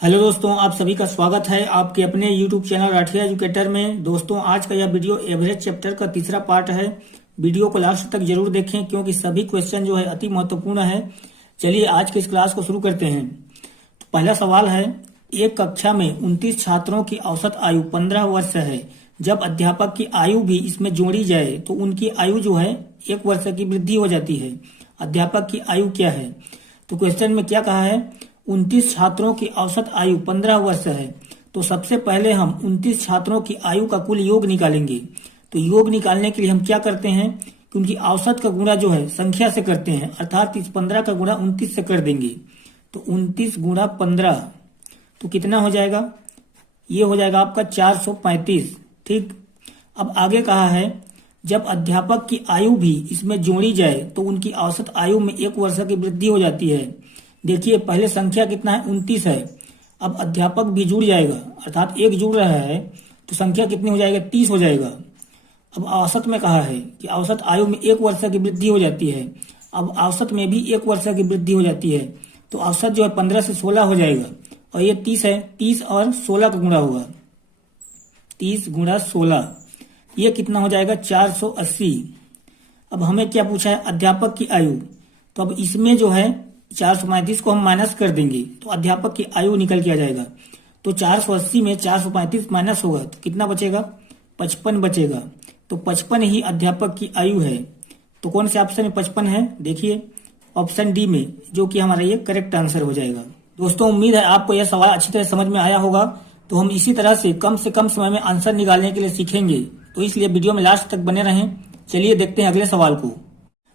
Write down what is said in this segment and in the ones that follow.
Hello दोस्तों, आप सभी का स्वागत है आपके अपने YouTube चैनल राठिया एजुकेटर में। दोस्तों, आज का यह वीडियो एवरेज चैप्टर का तीसरा पार्ट है। वीडियो को लास्ट तक जरूर देखें क्योंकि सभी क्वेश्चन जो है अति महत्वपूर्ण है। चलिए आज के इस क्लास को शुरू करते हैं। तो पहला सवाल है, एक कक्षा में 29 छात्रों की औसत आयु 15 वर्ष है। जब अध्यापक की आयु भी इसमें जोड़ी जाए तो उनकी आयु जो है 1 वर्ष की वृद्धि हो जाती है। अध्यापक की आयु क्या है? तो क्वेश्चन में क्या कहा है, 29 छात्रों की औसत आयु 15 वर्ष है। तो सबसे पहले हम 29 छात्रों की आयु का कुल योग निकालेंगे। तो योग निकालने के लिए हम क्या करते हैं कि उनकी औसत का गुणा जो है संख्या से करते हैं, अर्थात इस 15 का गुणा 29 से कर देंगे। तो 29 गुणा 15 तो कितना हो जाएगा? ये हो जाएगा आपका 435। ठीक। अब आगे कहा है, जब अध्यापक की आयु भी इसमें जोड़ी जाए तो उनकी औसत आयु में 1 वर्ष की वृद्धि हो जाती है। देखिए पहले संख्या कितना है, 29 है। अब अध्यापक भी जुड़ जाएगा, अर्थात एक जुड़ रहा है तो संख्या कितनी हो जाएगा, 30 हो जाएगा। अब औसत में कहा है कि औसत आयु में 1 वर्ष की वृद्धि हो जाती है। अब औसत में भी 1 वर्ष की वृद्धि हो जाती है तो औसत जो है 15 से 16 हो जाएगा और ये 30 है। 30 और 16 का गुणा होगा, 30 गुणा 16 ये कितना हो जाएगा, 480। अब हमें क्या पूछा है, अध्यापक की आयु। तो अब इसमें जो है 435 को हम माइनस कर देंगे तो अध्यापक की आयु निकल के आ जाएगा। तो 480 में 435 माइनस होगा तो कितना बचेगा, 55 बचेगा। तो 55 ही अध्यापक की आयु है। तो कौन से ऑप्शन में 55 है? देखिए ऑप्शन डी में, जो कि हमारा ये करेक्ट आंसर हो जाएगा। दोस्तों, उम्मीद है आपको यह सवाल अच्छी तरह समझ में आया होगा। तो हम इसी तरह से कम समय में आंसर निकालने के लिए सीखेंगे, तो इसलिए वीडियो में लास्ट तक बने रहें। चलिए देखते हैं अगले सवाल को।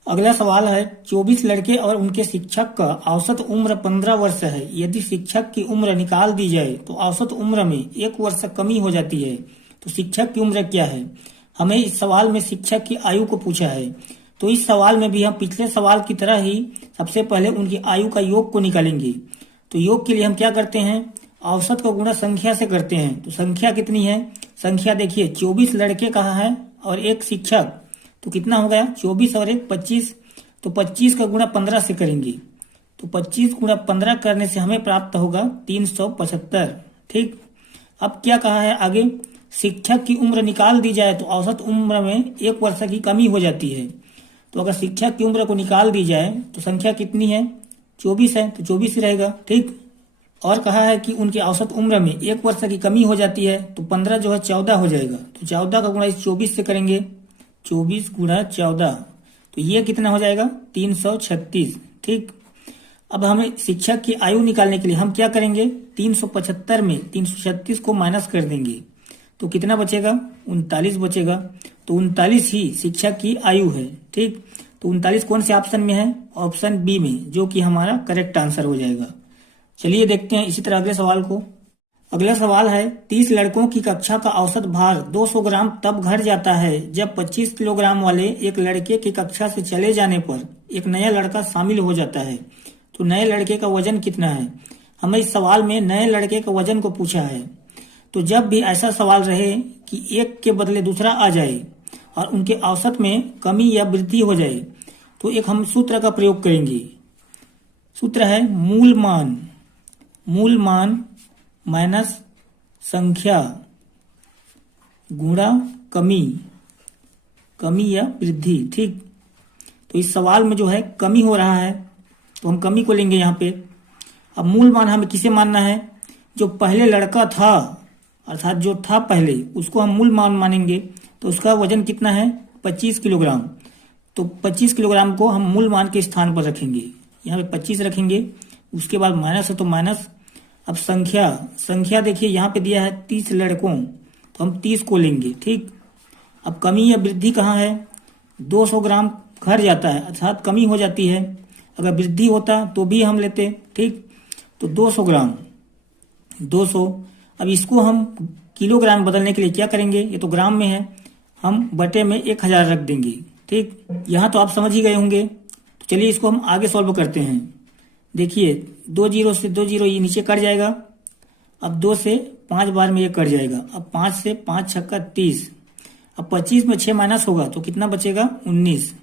अगला सवाल है, 24 लड़के और उनके शिक्षक का औसत उम्र 15 वर्ष है। यदि शिक्षक की उम्र निकाल दी जाए तो औसत उम्र में 1 वर्ष कमी हो जाती है। तो शिक्षक की उम्र क्या है? हमें इस सवाल में शिक्षक की आयु को पूछा है। तो इस सवाल में भी हम पिछले सवाल की तरह ही सबसे पहले उनकी आयु का योग को निकालेंगे। तो योग के लिए हम क्या करते हैं, औसत का गुणा संख्या से करते हैं। तो संख्या कितनी है, संख्या देखिए 24 लड़के कहा है और एक शिक्षक, तो कितना हो गया, 24 और 1 25। तो 25 का गुणा 15 से करेंगे। तो 25 गुणा 15 करने से हमें प्राप्त होगा 375। ठीक। अब क्या कहा है आगे, शिक्षक की उम्र निकाल दी जाए तो औसत उम्र में 1 वर्ष की कमी हो जाती है। तो अगर शिक्षक की उम्र को निकाल दी जाए तो संख्या कितनी है, 24 है, तो 24 ही रहेगा। ठीक। और कहा है कि उनकी औसत उम्र में 1 वर्ष की कमी हो जाती है तो 15 जो है 14 हो जाएगा। तो 14 का गुणा इस 24 से करेंगे, 24 गुणा 14 तो ये कितना हो जाएगा, 336। ठीक। अब हमें शिक्षक की आयु निकालने के लिए हम क्या करेंगे, 375 में 336 को माइनस कर देंगे तो कितना बचेगा, 39 बचेगा। तो 39 ही शिक्षक की आयु है। ठीक। तो 39 कौन से ऑप्शन में है, ऑप्शन बी में, जो कि हमारा करेक्ट आंसर हो जाएगा। चलिए देखते हैं इसी तरह अगले सवाल को। अगला सवाल है, 30 लड़कों की कक्षा का औसत भार 200 ग्राम तब घट जाता है जब 25 किलोग्राम वाले एक लड़के की कक्षा से चले जाने पर एक नया लड़का शामिल हो जाता है। तो नए लड़के का वजन कितना है? हमें इस सवाल में नए लड़के का वजन को पूछा है। तो जब भी ऐसा सवाल रहे कि एक के बदले दूसरा आ जाए और उनके औसत में कमी या वृद्धि हो जाए तो एक हम सूत्र का प्रयोग करेंगे। सूत्र है मूल मान माइनस संख्या गुणा कमी या वृद्धि। ठीक। तो इस सवाल में जो है कमी हो रहा है तो हम कमी को लेंगे यहाँ पे। अब मूल मान हमें किसे मानना है, जो पहले लड़का था, अर्थात जो था पहले, उसको हम मूल मान मानेंगे। तो उसका वजन कितना है, 25 किलोग्राम। तो 25 किलोग्राम को हम मूल मान के स्थान पर रखेंगे, यहाँ पे 25 रखेंगे। उसके बाद माइनस है तो माइनस। अब संख्या देखिए यहाँ पे दिया है 30 लड़कों, तो हम 30 को लेंगे। ठीक। अब कमी या वृद्धि कहाँ है, 200 ग्राम घट जाता है, अर्थात कमी हो जाती है। अगर वृद्धि होता तो भी हम लेते। ठीक। तो 200 ग्राम 200। अब इसको हम किलोग्राम बदलने के लिए क्या करेंगे, ये तो ग्राम में है, हम बटे में 1000 रख देंगे। ठीक। यहाँ तो आप समझ ही गए होंगे। तो चलिए इसको हम आगे सॉल्व करते हैं। देखिए 2 जीरो से 2 जीरो ये नीचे कट जाएगा। अब 2 से 5 बार में ये कट जाएगा। अब 5 से 5 छक्का 30। अब 25 में 6 माइनस होगा तो कितना बचेगा, 19।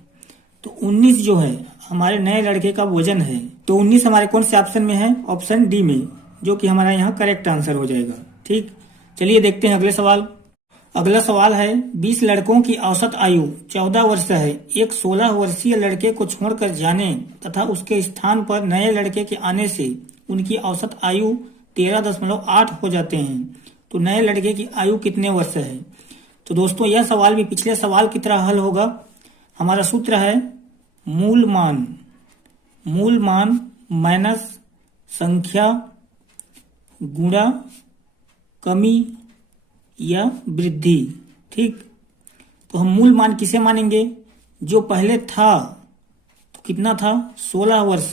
तो 19 जो है हमारे नए लड़के का वजन है। तो 19 हमारे कौन से ऑप्शन में है, ऑप्शन डी में, जो कि हमारा यहाँ करेक्ट आंसर हो जाएगा। ठीक, चलिए देखते हैं अगले सवाल। अगला सवाल है 20 लड़कों की औसत आयु 14 वर्ष है। एक 16 वर्षीय लड़के को छोड़कर जाने तथा उसके स्थान पर नए लड़के के आने से उनकी औसत आयु 13.8 हो जाते हैं, तो नए लड़के की आयु कितने वर्ष है? तो दोस्तों यह सवाल भी पिछले सवाल की तरह हल होगा। हमारा सूत्र है मूल मान माइनस संख्या गुणा कमी या वृद्धि। ठीक, तो हम मूल मान किसे मानेंगे? जो पहले था तो कितना था? 16 वर्ष।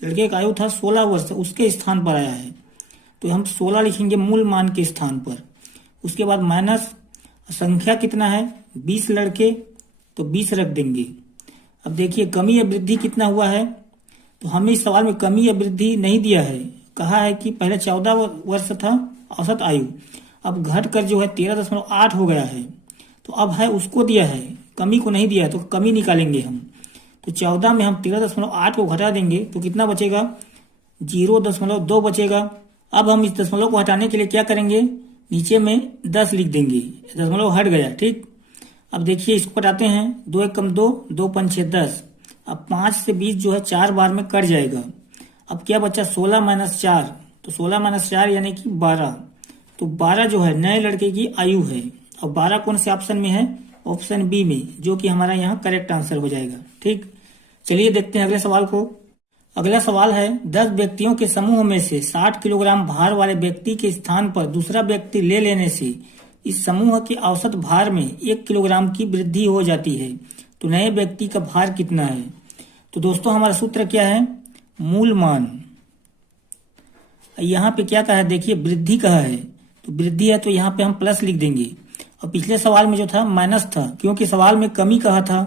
लड़के का आयु था 16 वर्ष, उसके स्थान पर आया है तो हम 16 लिखेंगे मूल मान के स्थान पर। उसके बाद माइनस संख्या कितना है? 20 लड़के, तो 20 रख देंगे। अब देखिए कमी या वृद्धि कितना हुआ है, तो हमें इस सवाल में कमी या वृद्धि नहीं दिया है। कहा है कि पहले 14 वर्ष था औसत आयु, अब घट कर जो है 13.8 हो गया है, तो अब है उसको दिया है, कमी को नहीं दिया है, तो कमी निकालेंगे हम। तो 14 में हम 13.8 को घटा देंगे तो कितना बचेगा? 0.2 बचेगा। अब हम इस दशमलव को हटाने के लिए क्या करेंगे? नीचे में 10 लिख देंगे, दशमलव हट गया। ठीक, अब देखिए इसको घटाते हैं, 2 1 कम 2, 2 5 6 10। अब 5 से 20 जो है 4 बार में कट जाएगा। अब क्या बचा? 16 माइनस 4, तो 16 माइनस 4 यानी कि 12। तो 12 जो है नए लड़के की आयु है। और 12 कौन से ऑप्शन में है? ऑप्शन बी में, जो कि हमारा यहाँ करेक्ट आंसर हो जाएगा। ठीक, चलिए देखते हैं अगले सवाल को। अगला सवाल है 10 व्यक्तियों के समूह में से 60 किलोग्राम भार वाले व्यक्ति के स्थान पर दूसरा व्यक्ति ले लेने से इस समूह के औसत भार में 1 किलोग्राम की वृद्धि हो जाती है, तो नए व्यक्ति का भार कितना है? तो दोस्तों हमारा सूत्र क्या है? मूल मान। यहाँ पे क्या कहा है? देखिए वृद्धि कहा है, तो वृद्धि है तो यहाँ पे हम प्लस लिख देंगे। और पिछले सवाल में जो था माइनस था, क्योंकि सवाल में कमी कहा था।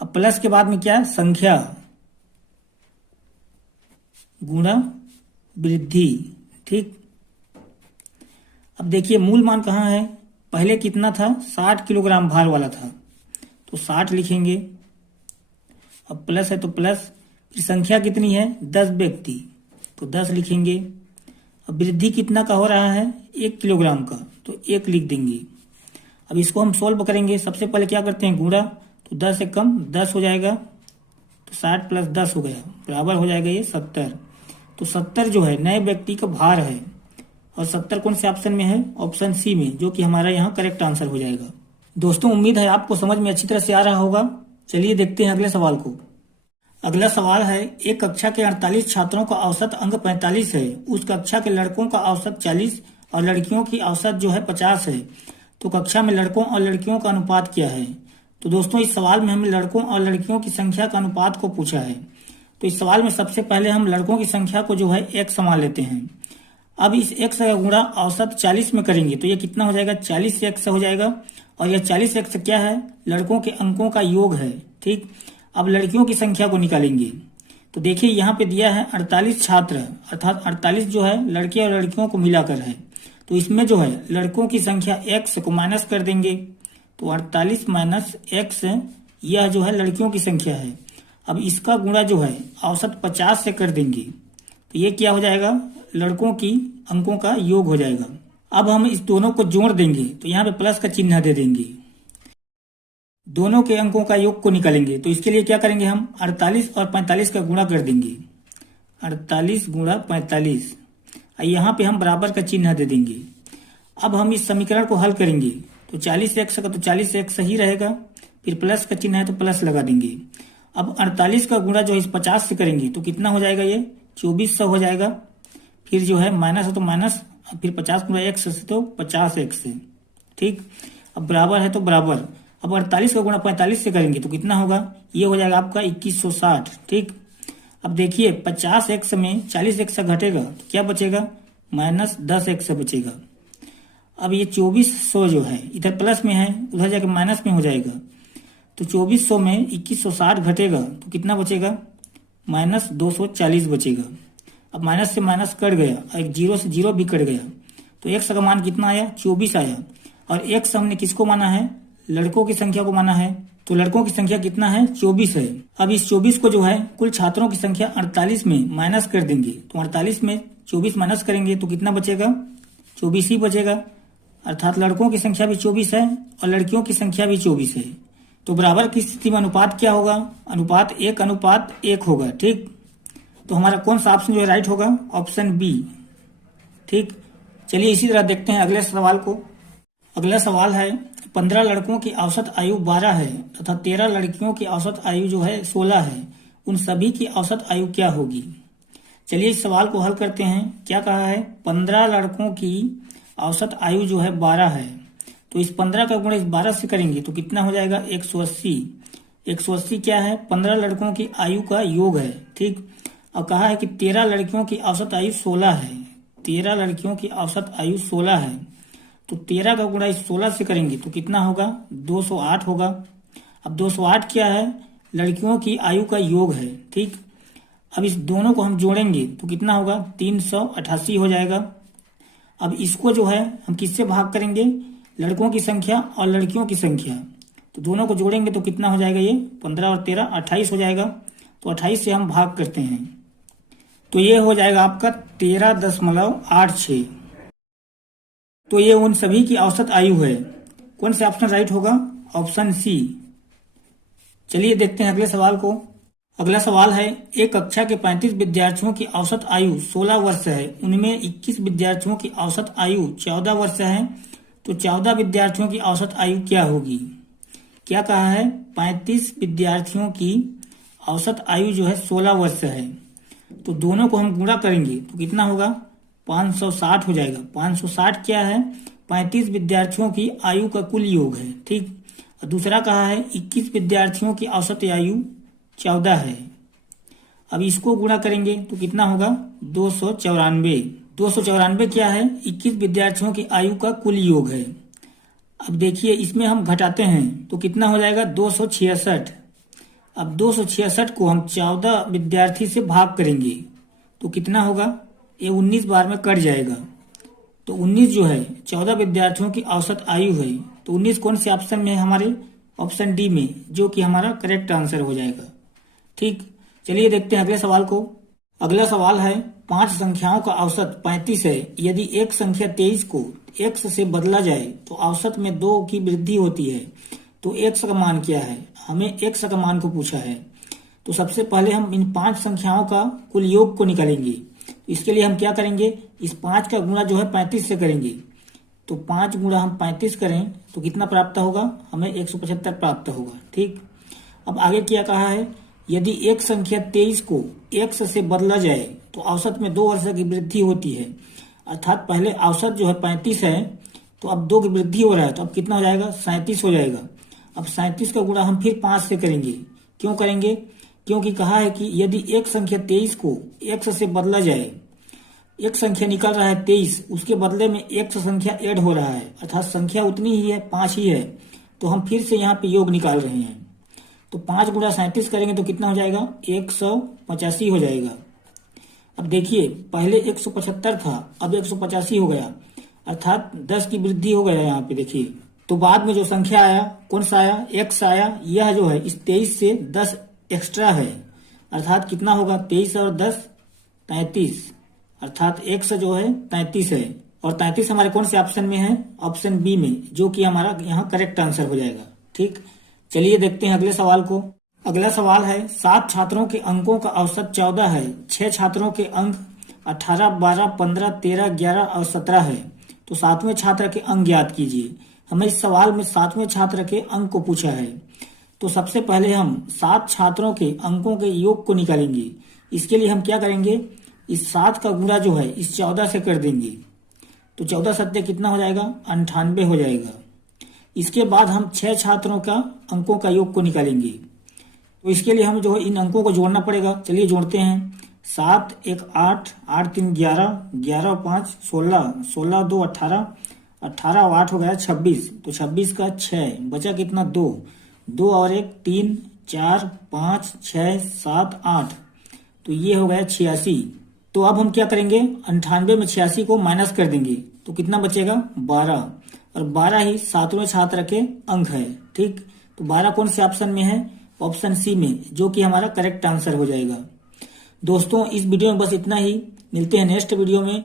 अब प्लस के बाद में क्या? संख्या गुणा वृद्धि। ठीक, अब देखिए मूल मान कहाँ है? पहले कितना था? 60 किलोग्राम भार वाला था, तो 60 लिखेंगे। अब प्लस है तो प्लस, फिर संख्या कितनी है? 10 व्यक्ति, तो 10 लिखेंगे। अब वृद्धि कितना का हो रहा है? 1 किलोग्राम का, तो 1 लिख देंगे। अब इसको हम सोल्व करेंगे। सबसे पहले क्या करते हैं? गुणा, तो 10 से कम 10 हो जाएगा, तो 60 प्लस 10 हो गया, बराबर हो जाएगा ये 70। तो 70 जो है नए व्यक्ति का भार है, और 70 कौन से ऑप्शन में है? ऑप्शन सी में, जो कि हमारा यहाँ करेक्ट आंसर हो जाएगा। दोस्तों उम्मीद है आपको समझ में अच्छी तरह से आ रहा होगा। चलिए देखते हैं अगले सवाल को। अगला सवाल है एक कक्षा के 48 छात्रों का औसत अंक 45 है। उस कक्षा के लड़कों का औसत 40 और लड़कियों की औसत जो है 50 है, तो कक्षा में लड़कों और लड़कियों का अनुपात क्या है? तो दोस्तों इस सवाल में हमें लड़कों और लड़कियों की संख्या का अनुपात को पूछा है। तो इस सवाल में सबसे पहले हम लड़कों की संख्या को जो है 1 मान लेते हैं। अब इस 1 का गुणा औसत 40 में करेंगे तो ये कितना हो जाएगा? 40 से 1 हो जाएगा। और यह 40 1 क्या है? लड़कों के अंकों का योग है। ठीक, अब लड़कियों की संख्या को निकालेंगे। तो देखिए यहाँ पे दिया है 48 छात्र, अर्थात 48 जो है लड़के और लड़कियों को मिलाकर है। तो इसमें जो है लड़कों की संख्या x को माइनस कर देंगे, तो 48 माइनस x यह जो है लड़कियों की संख्या है। अब इसका गुणा जो है औसत 50 से कर देंगे, तो ये क्या हो जाएगा? लड़कों की अंकों का योग हो जाएगा। अब हम इस दोनों को जोड़ देंगे, तो यहाँ पे प्लस का चिन्ह दे देंगे। दोनों के अंकों का योग को निकालेंगे, तो इसके लिए क्या करेंगे? हम 48 और 45 का गुणा कर देंगे, 48 गुणा 45। यहाँ पे हम बराबर का चिन्ह दे देंगे। अब हम इस समीकरण को हल करेंगे, तो 40 x का तो 40 x सही रहेगा, फिर प्लस का चिन्ह है तो प्लस लगा देंगे। अब 48 का गुणा जो है इस 50 से करेंगे तो कितना हो जाएगा? ये 2400 हो जाएगा। फिर जो है माइनस है तो माइनस, फिर 50 गुणा x से तो 50x से। ठीक, अब बराबर है तो बराबर। अब 48 का गुणा 45 से करेंगे तो कितना होगा? ये हो जाएगा आपका 2160। ठीक, अब देखिए 50x में 40x घटेगा तो क्या बचेगा? माइनस 10x बचेगा। अब ये 2400 जो है इधर प्लस में है, उधर जाकर माइनस में हो जाएगा, तो 2400 में 2160 घटेगा तो कितना बचेगा? माइनस 240 बचेगा। अब माइनस से माइनस कट गया और एक जीरो से जीरो भी कट गया, तो x का मान कितना आया? 24 आया। और x हमने किसको माना है? लड़कों की संख्या को माना है, तो लड़कों की संख्या कितना है, 24 है। अब इस 24 को जो है कुल छात्रों की संख्या 48 में माइनस कर देंगे। तो 48 में 24 माइनस करेंगे तो कितना बचेगा, 24 ही बचेगा। अर्थात लड़कों की संख्या भी 24 है और लड़कियों की संख्या भी 24 है। तो बराबर की स्थिति में अनुपात क्या होगा, अनुपात 1:1 होगा। ठीक, तो हमारा कौन सा ऑप्शन जो है राइट होगा, ऑप्शन बी। ठीक, चलिए इसी तरह देखते हैं अगले सवाल को। अगला सवाल है 15 लड़कों की औसत आयु 12 है तथा 13 लड़कियों की औसत आयु जो है 16 है। उन सभी की औसत आयु क्या होगी। चलिए इस सवाल को हल करते हैं। क्या कहा है, 15 लड़कों की औसत आयु जो है 12 है। तो इस 15 का गुणा इस 12 से करेंगे तो कितना हो जाएगा, 180। 180 क्या है, 15 लड़कों की आयु का योग है। ठीक, अब कहा है कि 13 लड़कियों की औसत आयु 16 है। 13 लड़कियों की औसत आयु 16 है। तो 13 का गुणा इस 16 से करेंगे तो कितना होगा, 208 होगा। अब 208 क्या है, लड़कियों की आयु का योग है। ठीक, अब इस दोनों को हम जोड़ेंगे तो कितना होगा, 388 हो जाएगा। अब इसको जो है हम किससे भाग करेंगे, लड़कों की संख्या और लड़कियों की संख्या। तो दोनों को जोड़ेंगे तो कितना हो जाएगा, ये 15 और 13 28 हो जाएगा। तो 28 से हम भाग करते हैं तो ये हो जाएगा आपका 13.86। तो ये उन सभी की औसत आयु है। कौन सा ऑप्शन राइट होगा, ऑप्शन सी। चलिए देखते हैं अगले सवाल को। अगला सवाल है, एक कक्षा के 35 विद्यार्थियों की औसत आयु 16 वर्ष है। उनमें 21 विद्यार्थियों की औसत आयु 14 वर्ष है। तो 14 विद्यार्थियों की औसत आयु क्या होगी। क्या कहा है, 35 विद्यार्थियों की औसत आयु जो है 16 वर्ष है। तो दोनों को हम गुणा करेंगे तो कितना होगा, 560 हो जाएगा। 560 क्या है, 35 विद्यार्थियों की आयु का कुल योग है। ठीक, और दूसरा कहा है 21 विद्यार्थियों की औसत आयु 14 है। अब इसको गुणा करेंगे तो कितना होगा, 294। 294 क्या है, 21 विद्यार्थियों की आयु का कुल योग है। अब देखिए इसमें हम घटाते हैं तो कितना हो जाएगा, 266। अब 266 को हम 14 विद्यार्थी से भाग करेंगे तो कितना होगा, ये 19 बार में कट जाएगा। तो 19 जो है 14 विद्यार्थियों की औसत आयु है। तो 19 कौन से ऑप्शन में है, हमारे ऑप्शन डी में, जो कि हमारा करेक्ट आंसर हो जाएगा। ठीक, चलिए देखते हैं अगले सवाल को। अगला सवाल है, 5 संख्याओं का औसत 35 है। यदि एक संख्या 23 को x से बदला जाए तो औसत में 2 की वृद्धि होती है। तो x का मान क्या है, हमें x का मान को पूछा है। तो सबसे पहले हम इन 5 संख्याओं का कुल योग को निकालेंगे। इसके लिए हम क्या करेंगे, इस 5 का गुणा जो है 35 से करेंगे। तो 5 गुणा हम 35 करें तो कितना प्राप्त होगा, हमें 175 प्राप्त होगा। ठीक, अब आगे क्या कहा है, यदि एक संख्या 23 को x से बदला जाए तो औसत में 2 वर्ष की वृद्धि होती है। अर्थात पहले औसत जो है 35 है तो अब 2 की वृद्धि हो रहा है तो अब कितना हो जाएगा, 37 हो जाएगा। अब 37 का गुणा हम फिर 5 से करेंगे। क्यों करेंगे, क्योंकि कहा है कि यदि एक संख्या 23 को x से बदला जाए, एक संख्या निकल रहा है 23, उसके बदले में एक संख्या ऐड हो रहा है, अर्थात संख्या उतनी ही है, 5 ही है। तो हम फिर से यहाँ पे योग निकाल रहे हैं। तो 5 गुणा 37 करेंगे तो कितना हो जाएगा, 185 हो जाएगा। अब देखिए पहले 175 था, अब 185 हो गया, अर्थात 10 की वृद्धि हो गया यहाँ पे। देखिए तो बाद में जो संख्या आया, कौन सा आया, x आया। यह जो है इस 23 से 10 एक्स्ट्रा है, अर्थात कितना होगा, 23 और 10 33, अर्थात x जो है 33 है। और 33 हमारे कौन से ऑप्शन में है, ऑप्शन बी में, जो कि हमारा यहाँ करेक्ट आंसर हो जाएगा। ठीक, चलिए देखते हैं अगले सवाल को। अगला सवाल है, 7 छात्रों के अंकों का औसत 14 है। 6 छात्रों के अंक 18, 12, 15, 13, 11 और 17 है। तो 7वें छात्र के अंक ज्ञात कीजिए। हमें इस सवाल में 7वें छात्र के अंक को पूछा है। तो सबसे पहले हम 7 छात्रों के अंकों के योग को निकालेंगे। इसके लिए हम क्या करेंगे, इस 7 का गुणा जो है इस 14 से कर देंगे। तो 14 सत्ते कितना हो जाएगा, 98 हो जाएगा। इसके बाद हम 6 छात्रों का अंकों का योग को निकालेंगे। तो इसके लिए हम जो है इन अंकों को जोड़ना पड़ेगा। चलिए जोड़ते हैं। 7 1 8, 8 3 11, 11 5 16, 16 2 18, 18 और 8 हो गया 26। तो 26 का 6 बचा कितना, 2, 2 और 1 3, 4 5 6 7 8। तो ये हो गया 86। तो अब हम क्या करेंगे, 98 में 86 को माइनस कर देंगे तो कितना बचेगा, 12। और 12 ही 7वें छात्र के अंक है। ठीक, तो तो 12 कौन से ऑप्शन में है? ऑप्शन सी में, जो कि हमारा करेक्ट आंसर हो जाएगा। दोस्तों इस वीडियो में बस इतना ही, मिलते हैं नेक्स्ट वीडियो में।